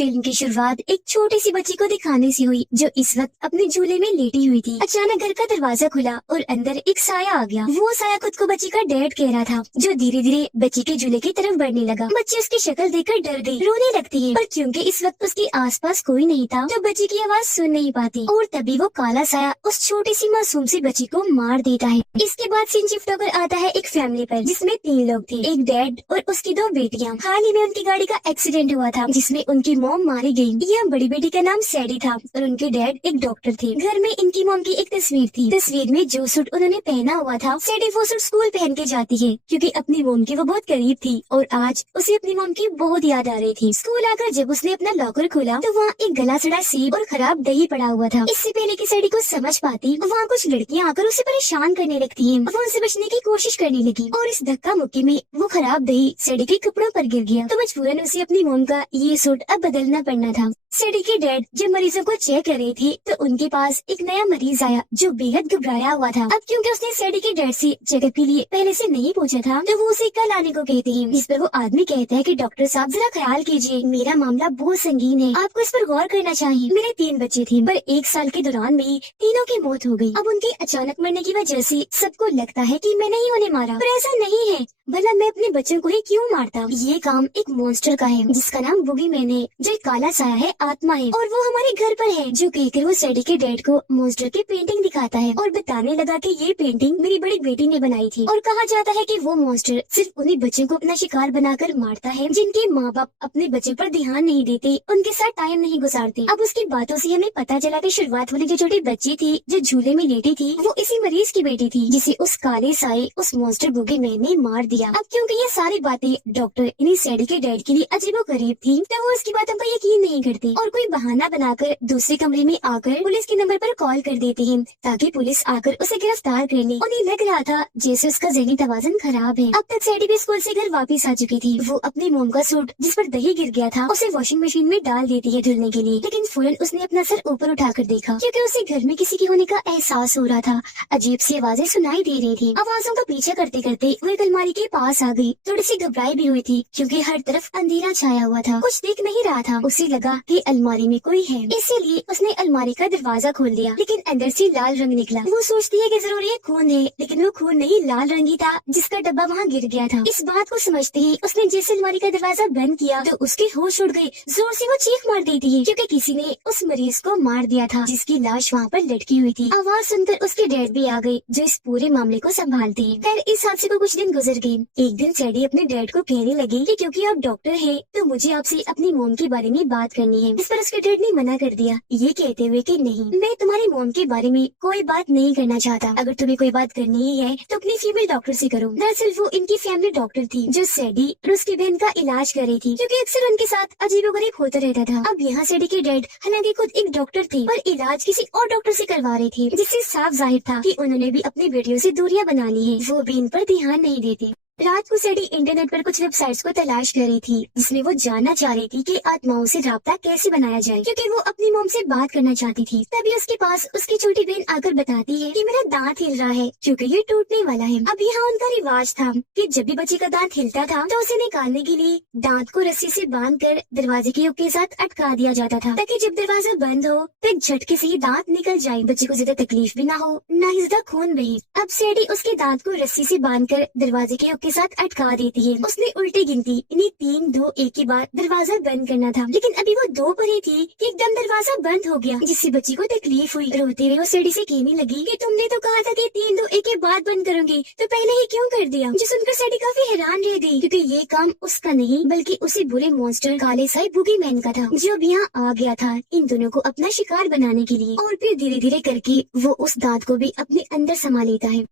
Film की शुरुआत एक छोटी सी बच्ची को दिखाने से हुई जो इस वक्त अपने झूले में लेटी हुई थी। अचानक घर का दरवाजा खुला और अंदर एक साया आ गया। वो साया खुद को बच्ची का डैड कह रहा था, जो धीरे धीरे बच्ची के झूले की तरफ बढ़ने लगा। बच्ची उसकी शक्ल देखकर डर गई, रोने लगती है, पर क्योंकि इस वक्त उसके आसपास कोई नहीं था तो बच्ची की आवाज सुन नहीं पाती। और तभी वो काला साया उस छोटी सी मासूम सी बच्ची को मार देता है। इसके बाद सीन शिफ्ट होकर आता है एक फैमिली पर, जिसमें 3 लोग थे, एक डैड और उसकी 2 बेटियां। हाल ही में उनकी गाड़ी का एक्सीडेंट हुआ था जिसमें उनकी मॉम मारी गई। यह बड़ी बेटी का नाम सैडी था और उनके डैड एक डॉक्टर थे। घर में इनकी मॉम की एक तस्वीर थी। तस्वीर में जो सूट उन्होंने पहना हुआ था, सैडी वो सूट स्कूल पहन के जाती है क्योंकि अपनी मॉम की वो बहुत करीब थी और आज उसे अपनी मॉम की बहुत याद आ रही थी। स्कूल आकर जब उसने अपना लॉकर खोला तो वहाँ एक गला सड़ा सेब और खराब दही पड़ा हुआ था। इससे पहले कि सैडी को समझ पाती, वहाँ कुछ लड़कियाँ आकर उसे परेशान करने लगती हैं। वो उनसे बचने की कोशिश करने लगी और इस धक्का मुक्की में वो खराब दही सैडी के कपड़ों पर गिर गया। तो मजबूरन उसे अपनी मॉम का ये सूट अब बदलना पड़ना था। सैडी के डैड जब मरीजों को चेक कर रहे थे तो उनके पास एक नया मरीज आया जो बेहद घबराया हुआ था। अब क्योंकि उसने सैडी के डैड से चेकअप के लिए पहले से नहीं पूछा था तो वो उसे कल आने को कहते हैं। जिस पर वो आदमी कहता है कि डॉक्टर साहब जरा ख्याल कीजिए, मेरा मामला बहुत संगीन है, आपको इस पर गौर करना चाहिए। मेरे 3 बच्चे थे पर 1 साल के दौरान में ही तीनों की मौत हो गई। अब उनके अचानक मरने की वजह से सबको लगता है कि मैंने ही उन्हें मारा, पर ऐसा नहीं है। भला मैं अपने बच्चों को ही क्यों मारता? ये काम एक मॉन्स्टर का है जिसका नाम बुगी मैन है, जो एक काला साया है, आत्मा है और वो हमारे घर पर है। जो कहकर वो सैडी के डैड को मॉन्स्टर की पेंटिंग दिखाता है और बताने लगा कि ये पेंटिंग मेरी बड़ी बेटी ने बनाई थी। और कहा जाता है कि वो मॉन्स्टर सिर्फ उन्हीं बच्चों को अपना शिकार बनाकर मारता है जिनके माँ बाप अपने बच्चे पर ध्यान नहीं देते, उनके साथ टाइम नहीं गुजारते। अब उसकी बातों से हमें पता चला कि शुरुआत वाली जो छोटी बच्ची थी जो झूले में लेटी थी वो इसी मरीज की बेटी थी जिसे उस काले साए उस मॉन्स्टर बुगी मैन ने मार दिया। अब क्योंकि ये सारी बातें डॉक्टर इन्हीं सैडी के डैड के लिए अजीबो गरीब थी तो वो उसकी बातों पर यकीन नहीं करते और कोई बहाना बनाकर दूसरे कमरे में आकर पुलिस के नंबर पर कॉल कर देते हैं ताकि पुलिस आकर उसे गिरफ्तार कर ले। उन्हें लग रहा था जैसे उसका ज़हनी तवाज़ुन खराब है। अब तक सैडी भी स्कूल से घर वापस आ चुकी थी। वो अपनी मोम का सूट जिस पर दही गिर गया था उसे वॉशिंग मशीन में डाल देती है धुलने के लिए, लेकिन फौरन उसने अपना सर ऊपर उठाकर देखा क्योंकि उसे घर में किसी के होने का एहसास हो रहा था। अजीब सी आवाजें सुनाई दे रही थी। आवाजों का पीछा करते करते वो एक अलमारी के पास आ गई। थोड़ी सी घबराई भी हुई थी क्योंकि हर तरफ अंधेरा छाया हुआ था, कुछ दिख नहीं रहा था। उसे लगा कि अलमारी में कोई है, इसीलिए उसने अलमारी का दरवाजा खोल दिया, लेकिन अंदर से लाल रंग निकला। वो सोचती है कि जरूर ये खून है, लेकिन वो खून नहीं, लाल रंग ही था जिसका डब्बा वहाँ गिर गया था। इस बात को समझते ही उसने जैसे अलमारी का दरवाजा बंद किया तो उसके होश उड़ गए। जोर से वो चीख मार देती है क्योंकि किसी ने उस मरीज को मार दिया था जिसकी लाश वहाँ पर लटकी हुई थी। आवाज सुनकर उसके डैड भी आ गए जो इस पूरे मामले को संभालते हैं। खैर इस हादसे को कुछ दिन गुजर गए। एक दिन सैडी अपने डैड को कहने लगी कि क्योंकि आप डॉक्टर है तो मुझे आपसे अपनी मोम के बारे में बात करनी है। इस पर उसके डैड ने मना कर दिया, ये कहते हुए कि नहीं, मैं तुम्हारी मोम के बारे में कोई बात नहीं करना चाहता। अगर तुम्हें कोई बात करनी ही है तो अपनी फीमेल डॉक्टर से करो। दरअसल वो इनकी फैमिली डॉक्टर थी जो सैडी और उसकी बहन का इलाज कर रही थी क्योंकि अक्सर उनके साथ अजीबोगरीब होता रहता था। अब यहाँ सैडी के डैड हालांकि खुद एक डॉक्टर थे पर इलाज किसी और डॉक्टर से करवा रहे थे, जिससे साफ जाहिर था कि उन्होंने भी अपनी बेटियों से दूरियां बना ली है। वो भी इन पर ध्यान नहीं देते। रात को सैडी इंटरनेट पर कुछ वेबसाइट्स को तलाश कर रही थी जिसमें वो जानना चाह रही थी कि आत्माओं से राब्ता कैसे बनाया जाए क्योंकि वो अपनी मोम से बात करना चाहती थी। तभी उसके पास उसकी छोटी बहन आकर बताती है कि मेरा दांत हिल रहा है क्योंकि ये टूटने वाला है। अब यहाँ उनका रिवाज था कि जब भी बच्चे का दांत हिलता था तो उसे निकालने के लिए दांत को रस्सी से बांधकर दरवाजे के हुक के साथ अटका दिया जाता था ताकि जब दरवाजा बंद हो तो एक झटके से ही दांत निकल जाए, बच्चे को ज्यादा तकलीफ भी ना हो, न ही ज्यादा खून बहे। अब सैडी उसके दांत को रस्सी से बांधकर दरवाजे के हुक के साथ अटका देती है। उसने उल्टी गिनती, इन्हें 3, 2, 1 के बाद दरवाजा बंद करना था, लेकिन अभी वो 2 पर ही थी कि एकदम दरवाजा बंद हो गया जिससे बच्ची को तकलीफ हुई। रोते हुए वो सैडी से कहने लगी कि तुमने तो कहा था कि 3, 2, 1 के बाद बंद करूंगी, तो पहले ही क्यों कर दिया? जो सुनकर सैडी काफी हैरान रह गई क्योंकि ये काम उसका नहीं बल्कि उसी बुरे मॉन्स्टर काले साए बुगी मैन का था जो अब यहाँ आ गया था इन दोनों को अपना शिकार बनाने के लिए। और फिर धीरे धीरे करके वो उस दांत को भी अपने अंदर समा लेता है।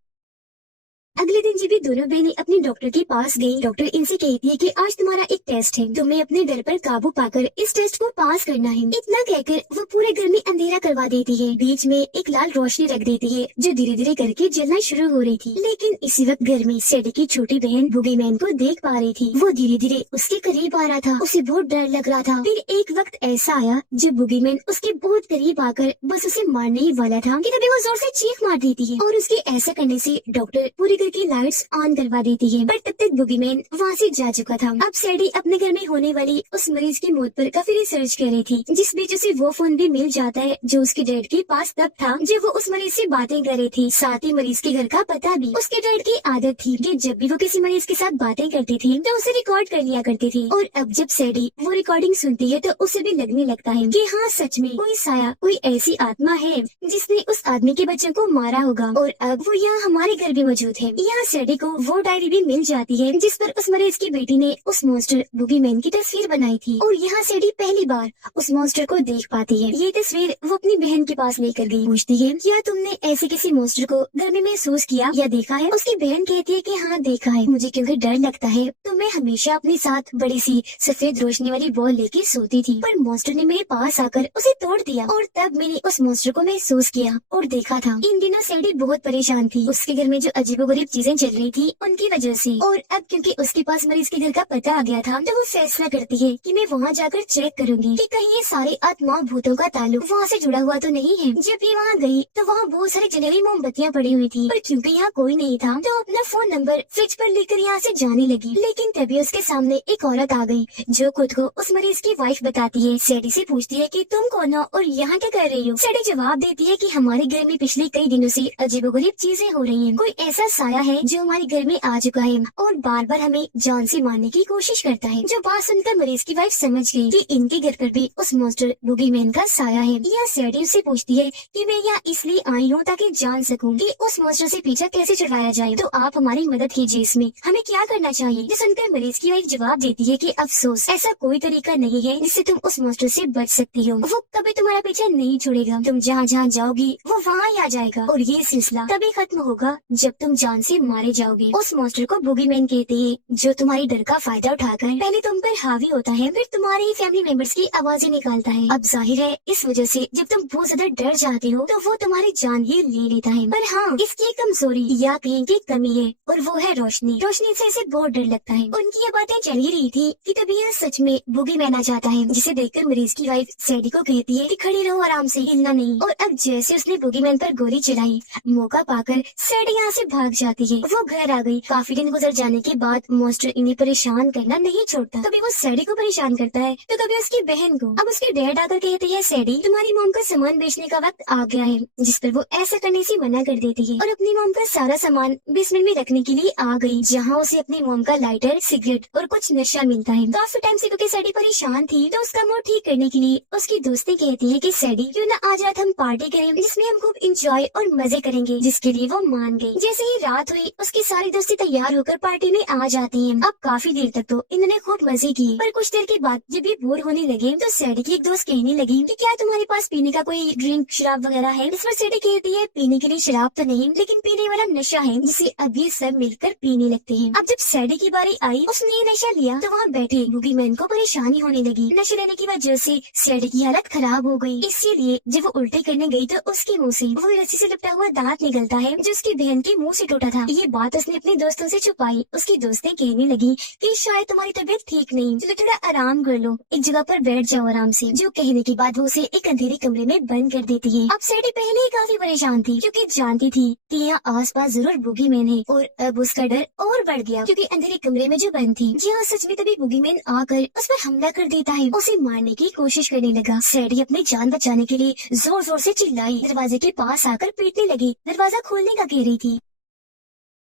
अगले दिन जब ये दोनों बहनें अपने डॉक्टर के पास गई, डॉक्टर इनसे कहती है कि आज तुम्हारा एक टेस्ट है, तुम्हें अपने डर पर काबू पाकर इस टेस्ट को पास करना है। इतना कहकर वो पूरे घर में अंधेरा करवा देती है। बीच में एक लाल रोशनी रख देती है जो धीरे धीरे करके जलना शुरू हो रही थी। लेकिन इसी वक्त घर में सैडी की छोटी बहन बुगी मैन को देख पा रही थी। वो धीरे धीरे उसके करीब आ रहा था, उसे बहुत डर लग रहा था। फिर एक वक्त ऐसा आया जब बुगी मैन उसके बहुत करीब आकर बस उसे मारने ही वाला था कि तभी वो जोर से चीख मार देती है और उसके ऐसा करने से डॉक्टर पूरे घर घर की लाइट्स ऑन करवा देती है, पर तब तक बुगीमैन वहाँ से जा चुका था। अब सैडी अपने घर में होने वाली उस मरीज की मौत पर काफी रिसर्च कर रही थी, जिस बीच उसे वो फोन भी मिल जाता है जो उसके डैड के पास तब था, जब वो उस मरीज से बातें कर रही थी। साथ ही मरीज के घर का पता भी। उसके डैड की आदत थी कि जब भी वो किसी मरीज के साथ बातें करती थी तो उसे रिकॉर्ड कर लिया करती थी, और अब जब सैडी वो रिकॉर्डिंग सुनती है तो उसे भी लगने लगता है कि हाँ, सच में कोई साया, कोई ऐसी आत्मा है जिसने उस आदमी के बच्चों को मारा होगा, और अब वो यहाँ हमारे घर भी मौजूद है। यहाँ सैडी को वो डायरी भी मिल जाती है जिस पर उस मरीज की बेटी ने उस मॉन्स्टर बुगीमैन की तस्वीर बनाई थी, और यहाँ सैडी पहली बार उस मॉन्स्टर को देख पाती है। ये तस्वीर वो अपनी बहन के पास लेकर गई। पूछती है, क्या तुमने ऐसे किसी मॉन्स्टर को घर में महसूस किया या देखा है? उसकी बहन कहती है कि हाँ, देखा है। मुझे क्योंकि डर लगता है तो मैं हमेशा अपने साथ बड़ी सी सफेद रोशनी वाली बॉल लेके सोती थी, पर मॉन्स्टर ने मेरे पास आकर उसे तोड़ दिया, और तब मैंने उस मॉन्स्टर को महसूस किया और देखा था। इन दिनों सैडी बहुत परेशान थी। उसके घर में जो अजीबोगरीब चीजें चल रही थी उनकी वजह से, और अब क्योंकि उसके पास मरीज के घर का पता आ गया था तो वो फैसला करती है कि मैं वहाँ जाकर चेक करूंगी कि कहीं ये सारे आत्मा भूतों का ताल्लुक वहाँ से जुड़ा हुआ तो नहीं है। जब ये वहाँ गई तो वहाँ बहुत सारी जली हुई मोमबत्तियाँ पड़ी हुई थी, पर क्योंकि यहाँ कोई नहीं था तो अपना फोन नंबर फ्रिज पर लेकर यहाँ से जाने लगी। लेकिन तभी उसके सामने एक औरत आ गई जो खुद को उस मरीज की वाइफ बताती है। सैडी से पूछती है कि तुम कौन हो और यहाँ क्या कर रही हो? सैडी जवाब देती है कि हमारे घर में पिछले कई दिनों से अजीबोगरीब चीजें हो रही हैं। कोई ऐसा साया है जो हमारे घर में आ चुका है और बार बार हमें जान से मारने की कोशिश करता है। जो बात सुनकर मरीज की वाइफ समझ गई कि इनके घर पर भी उस मॉन्स्टर बुगीमैन का साया है। यह सैडी से पूछती है कि मैं यहाँ इसलिए आई हूँ ताकि जान सकूँ कि उस मॉन्स्टर से पीछा कैसे छुड़वाया जाए, तो आप हमारी मदद कीजिए, इसमें हमें क्या करना चाहिए? ये सुनकर मरीज की वाइफ जवाब देती है कि अफसोस, ऐसा कोई तरीका नहीं है जिससे तुम उस मॉन्स्टर से बच सकती हो। वो कभी तुम्हारा पीछा नहीं छोड़ेगा। तुम जहाँ जहाँ जाओगी वो वहाँ ही आ जाएगा, और ये सिलसिला तभी खत्म होगा जब तुम जान से मारे जाओगे। उस मॉन्स्टर को बुगीमैन कहते हैं, जो तुम्हारी डर का फायदा उठाकर पहले तुम पर हावी होता है, फिर तुम्हारे ही फैमिली मेंबर्स की आवाजें निकालता है। अब जाहिर है इस वजह से जब तुम बहुत ज्यादा डर जाते हो तो वो तुम्हारी जान ही ले लेता है। पर हाँ, इसकी एक कमजोरी या कहीं की कमी है, और वो है रोशनी। रोशनी से इसे बहुत डर लगता है। उनकी ये बातें चल ही रही थी कि तभी यह सच में बुगीमैन आ जाता है, जिसे देखकर मरीज की वाइफ सैडी को कहती है कि खड़ी रहो, आराम से, हिलना नहीं। और अब जैसे उसने बुगीमैन पर गोली चलाई, मौका पाकर सैडी यहाँ से भाग जाती है। वो घर आ गई। काफी दिन गुजर जाने के बाद मॉन्स्टर इन्हें परेशान करना नहीं छोड़ता। कभी वो सैडी को परेशान करता है तो कभी उसकी बहन को। अब उसके डैड आकर कहते हैं, सैडी, तुम्हारी मॉम का सामान बेचने का वक्त आ गया है, जिस पर वो ऐसा करने से मना कर देती है और अपनी मॉम का सारा सामान बेसमेंट में रखने के लिए आ गई, जहाँ उसे अपनी मॉम का लाइटर, सिगरेट और कुछ नशा मिलता है। काफी टाइम से क्योंकि सैडी परेशान थी तो उसका मूड ठीक करने के लिए उसकी दोस्तें कहती है कि सैडी, क्यों ना आज रात हम पार्टी करें जिसमें हम खूब इंजॉय और मजे करेंगे, जिसके लिए वो मान गई। जैसे ही रात हुई उसकी सारी दोस्ती तैयार होकर पार्टी में आ जाती हैं। अब काफी देर तक तो इन्होंने खूब मजे किए, पर कुछ देर के बाद जब ये बोर होने लगे तो सैडी की एक दोस्त कहने लगी कि क्या तुम्हारे पास पीने का कोई ड्रिंक, शराब वगैरह है? इस पर सैडी कहती है, पीने के लिए शराब तो नहीं, लेकिन पीने वाला नशा है जिसे अब ये सब मिलकर पीने लगते हैं। अब जब सैडी की बारी आई, उसने ये नशा लिया तो वहाँ बैठे बुगीमैन को परेशानी होने लगी। नशे लेने की वजह से सैडी की हालत खराब हो गई, इसीलिए जब वो उल्टे करने गई तो उसके मुँह से वो रस्सी से लिपटा हुआ दांत निकलता है जो उसकी बहन के मुँह से टूटा था। ये बात उसने अपने दोस्तों से छुपाई। उसकी दोस्तें कहने लगी कि शायद तुम्हारी तबीयत ठीक नहीं, चलो थोड़ा आराम कर लो, एक जगह पर बैठ जाओ आराम से। जो कहने के बाद वो उसे एक अंधेरे कमरे में बंद कर देती है। अब सैडी पहले ही काफी परेशान थी क्योंकि जानती थी कि यहाँ आसपास जरूर बुगीमैन है, और अब उसका डर और बढ़ गया क्योंकि अंधेरे कमरे में जो बंद थी, जी हाँ, सच में तभी बुगीमैन आकर उस पर हमला कर देता है, उसे मारने की कोशिश करने लगा। सैडी अपनी जान बचाने के लिए जोर जोर से चिल्लाई, दरवाजे के पास आकर पीटने लगी, दरवाजा खोलने का कह रही थी।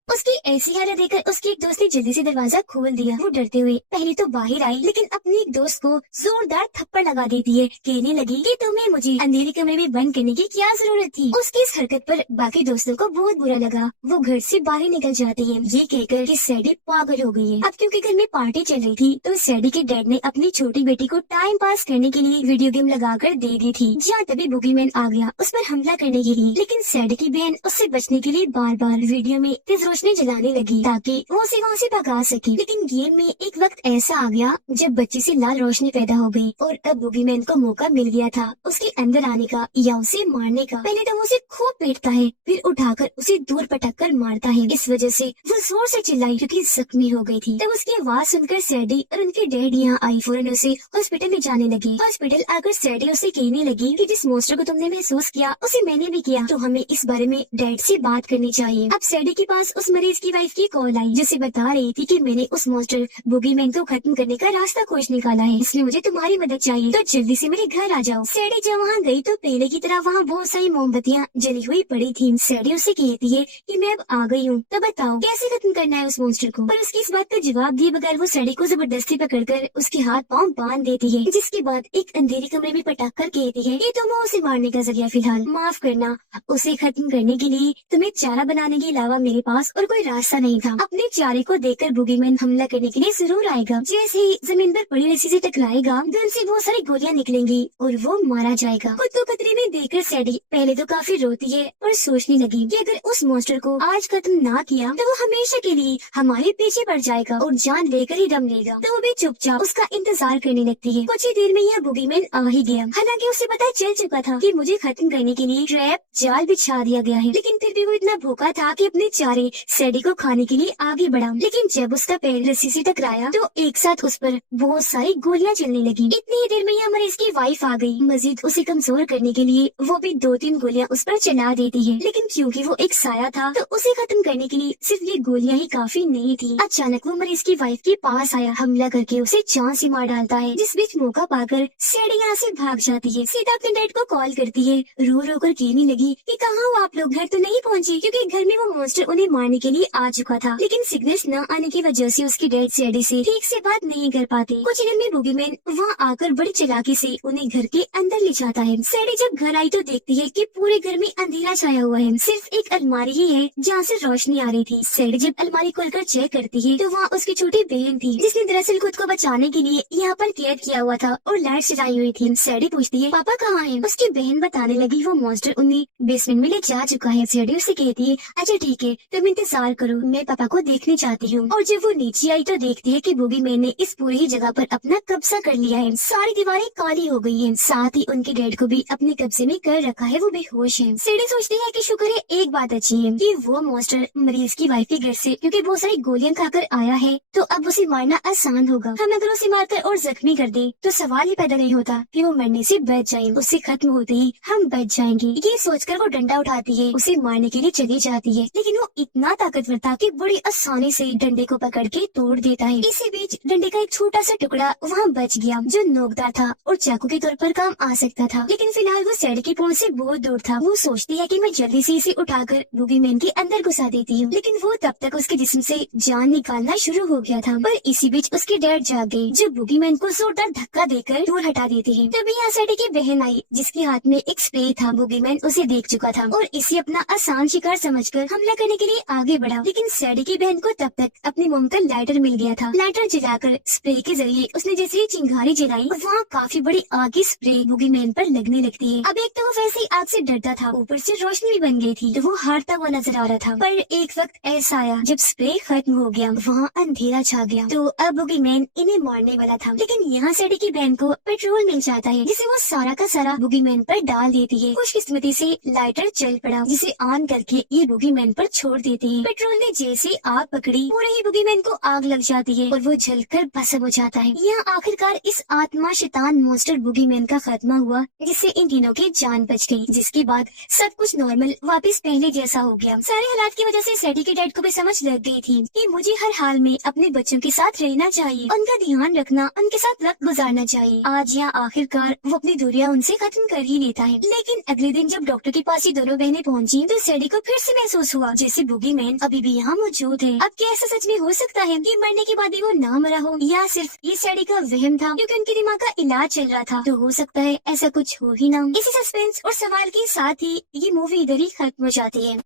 उसकी ऐसी हालत देखकर उसकी एक दोस्त ने जल्दी से दरवाजा खोल दिया। वो डरते हुए पहले तो बाहर आई, लेकिन अपनी एक दोस्त को जोरदार थप्पड़ लगा देती है। कहने लगी कि तुम्हें मुझे अंधेरे कमरे में बंद करने की क्या जरूरत थी। उसकी इस हरकत पर बाकी दोस्तों को बहुत बुरा लगा। वो घर से बाहर निकल जाती है, ये कहकर कि सैडी पागल हो गई है। अब क्योंकि घर में पार्टी चल रही थी तो सैडी के डैड ने अपनी छोटी बेटी को टाइम पास करने के लिए वीडियो गेम लगाकर दे दी थी, जहाँ तभी बुगीमैन आ गया उस पर हमला करने के लिए। लेकिन सैडी की बहन उससे बचने के लिए बार बार वीडियो में तेज रोशनी जलाने लगी ताकि वो उसे वहाँ से भगा सके। लेकिन गेम में एक वक्त ऐसा आ गया जब बच्ची से लाल रोशनी पैदा हो गई, और अब बुगीमैन को मौका मिल गया था उसके अंदर आने का या उसे मारने का। पहले तो वो उसे खूब पीटता है, फिर उठाकर उसे दूर पटक कर मारता है। इस वजह से वो जोर से चिल्लाई क्योंकि जख्मी हो गई थी। तब उसकी आवाज सुनकर सैडी और उनके डैड यहाँ आई, फौरन उसे हॉस्पिटल ले जाने लगे। हॉस्पिटल आकर सैडी उसे कहने लगी कि जिस मॉन्स्टर को तुमने महसूस किया उसे मैंने भी किया, तो हमें इस बारे में डैड से बात करनी चाहिए। अब सैडी के पास उस उस मरीज की वाइफ की कॉल आई जिसे बता रही थी कि मैंने उस मॉन्स्टर बुगीमैन को खत्म करने का रास्ता खोज निकाला है, इसलिए मुझे तुम्हारी मदद चाहिए, तो जल्दी से मेरे घर आ जाओ। सैडी जब वहाँ गई तो पहले की तरह वहाँ बहुत सारी मोमबत्तियाँ जली हुई पड़ी थी। सैडी उसे कहती है कि मैं अब आ गई हूँ, तो बताओ कैसे खत्म करना है उस मॉन्स्टर को। पर उसकी इस बात का जवाब दिए बगैर वो सैडी को जबरदस्ती पकड़कर उसके हाथ पाँव बांध देती है, जिसके बाद एक अंधेरे कमरे में पटक कर कहती है कि तुम हो उसे मारने का जरिया, फिलहाल माफ करना, उसे खत्म करने के लिए तुम्हें चारा बनाने के अलावा मेरे पास और कोई रास्ता नहीं था। अपने चारे को देखकर बुगीमैन हमला करने के लिए जरूर आएगा। जैसे ही जमीन पर पड़ी रस्सी से टकराएगा, गन से बहुत सारी गोलियां निकलेंगी और वो मारा जाएगा। खुद को खतरे में देखकर सैडी पहले तो काफी रोती है और सोचने लगी कि अगर उस मॉन्स्टर को आज खत्म ना किया तो वो हमेशा के लिए हमारे पीछे पड़ जाएगा और जान लेकर ही दम लेगा। तो वो भी चुपचाप उसका इंतजार करने लगती है। कुछ ही देर में यह बुगीमैन आ ही गया। हालांकि उसे पता चल चुका था कि मुझे खत्म करने के लिए ट्रैप जाल बिछा दिया गया है, लेकिन फिर भी वो इतना भूखा था कि अपने चारे सैडी को खाने के लिए आगे बढ़ा। लेकिन जब उसका पैर रस्सी से टकराया तो एक साथ उस पर बहुत सारी गोलियां चलने लगी। इतनी ही देर में यहाँ मरीज की वाइफ आ गई। मजीद उसे कमजोर करने के लिए वो भी 2-3 गोलियां उस पर चला देती है, लेकिन क्योंकि वो एक साया था तो उसे खत्म करने के लिए सिर्फ ये गोलियां ही काफी नहीं थी। अचानक वो मरीज की वाइफ के पास आया, हमला करके उसे जान से मार डालता है, जिस बीच मौका पाकर सैडी यहाँ से भाग जाती है। सीधा अपने डैड को कॉल करती है, रो रो कर कहने लगी कि कहाँ हो आप लोग, घर तो नहीं पहुँचे, क्योंकि घर में वो मॉन्स्टर उन्हें मारने के लिए आ चुका था। लेकिन सिग्नल्स न आने की वजह से उसके डैड सैडी से ठीक से बात नहीं कर पाते। कुछ दिन में बुगीमैन वहाँ आकर बड़ी चालाकी से उन्हें घर के अंदर ले जाता है। सैडी जब घर आई तो देखती है कि पूरे घर में अंधेरा छाया हुआ है, सिर्फ एक अलमारी ही है जहाँ से रोशनी आ रही थी। सैडी जब अलमारी खोलकर चेक करती है तो वहाँ उसकी छोटी बहन थी, जिसने दरअसल खुद को बचाने के लिए यहाँ पर कैद किया हुआ था और लाइट जलाई हुई थी। सैडी पूछती है पापा कहाँ है? उसकी बहन बताने लगी वो मॉन्स्टर उन्हें बेसमेंट में ले जा चुका है। सैडी उसे कहती है अच्छा ठीक है तुम इंतजार करो, मैं पापा को देखने चाहती हूँ। और जब वो नीचे आई तो देखती है कि बुगीमैन ने इस पूरी जगह पर अपना कब्जा कर लिया है। सारी दीवारें काली हो गई हैं, साथ ही उनके डैड को भी अपने कब्जे में कर रखा है, वो बेहोश है। सैडी सोचती है कि शुक्र है एक बात अच्छी है कि वो मॉन्स्टर मरीज की वाइफ के घर से क्योंकि बहुत सारी गोलियां खाकर आया है, तो अब उसे मारना आसान होगा। हम अगर उसे मारकर और जख्मी कर दे तो सवाल ही पैदा नहीं होता कि वो मरने से बच जाए, उससे खत्म होते ही हम बच जाएंगे। ये सोचकर वो डंडा उठाती है, उसे मारने के लिए चली जाती है, लेकिन वो इतना ताकतवर था कि बड़ी आसानी से डंडे को पकड़ के तोड़ देता है। इसी बीच डंडे का एक छोटा सा टुकड़ा वहाँ बच गया जो नोकदार था और चाकू के तौर पर काम आ सकता था, लेकिन फिलहाल वो सैडी की पहुंच से बहुत दूर था। वो सोचती है कि मैं जल्दी से इसे उठाकर बुगीमैन के अंदर घुसा देती हूँ, लेकिन वो तब तक उसके जिस्म से जान निकालना शुरू हो गया था। पर इसी बीच उसके डैड जाग गए जो बुगीमैन को जोरदार धक्का देकर दूर हटा देते हैं। तभी यहाँ सैडी की बहन आई जिसके हाथ में एक स्प्रे था। बुगीमैन उसे देख चुका था और इसे अपना आसान शिकार समझकर हमला करने के लिए आगे बढ़ा, लेकिन सैडी की बहन को तब तक अपने मोम का लाइटर मिल गया था। लाइटर जलाकर स्प्रे के जरिए उसने जैसे ही चिंगारी जलाई और वहाँ काफी बड़ी आग की स्प्रे बुगीमैन पर लगने लगती है। अब एक तो वो वैसे ही आग से डरता था, ऊपर से रोशनी भी बन गई थी, तो वो हारता हुआ नजर आ रहा था। पर एक वक्त ऐसा आया जब स्प्रे खत्म हो गया, वहाँ अंधेरा छा गया, तो अब बुगीमैन इन्हें मारने वाला था। लेकिन यहाँ सैडी की बहन को पेट्रोल मिल जाता है जिसे वो सारा का सारा बुगीमैन पर डाल देती है। खुशकिस्मती से लाइटर चल पड़ा जिसे ऑन करके ये बुगीमैन पर छोड़ देते हैं। पेट्रोल ने जैसे आग पकड़ी पूरे ही बुगीमैन को आग लग जाती है और वो जलकर भस्म हो जाता है। यहाँ आखिरकार इस आत्मा शैतान मॉन्स्टर बुगीमैन का खात्मा हुआ जिससे इन तीनों की जान बच गई, जिसके बाद सब कुछ नॉर्मल वापस पहले जैसा हो गया। सारे हालात की वजह से सैडी के डैड को भी समझ लग गई थी कि मुझे हर हाल में अपने बच्चों के साथ रहना चाहिए, उनका ध्यान रखना, उनके साथ वक्त गुजारना चाहिए। आज यहाँ आखिरकार वो अपनी दूरियां उनसे खत्म कर ही लेता है। लेकिन अगले दिन जब डॉक्टर के पास ये दोनों बहनें पहुँची तो सैडी को फिर से महसूस हुआ जैसे बुगीमैन अभी भी यहाँ मौजूद है। अब क्या ऐसा सच में हो सकता है कि मरने के बाद भी वो ना मरा हो, या सिर्फ ये सैडी का वहम था क्योंकि उनके दिमाग का इलाज चल रहा था? तो हो सकता है ऐसा कुछ हो ही ना। इसी सस्पेंस और सवाल के साथ ही ये मूवी इधर ही खत्म हो जाती है।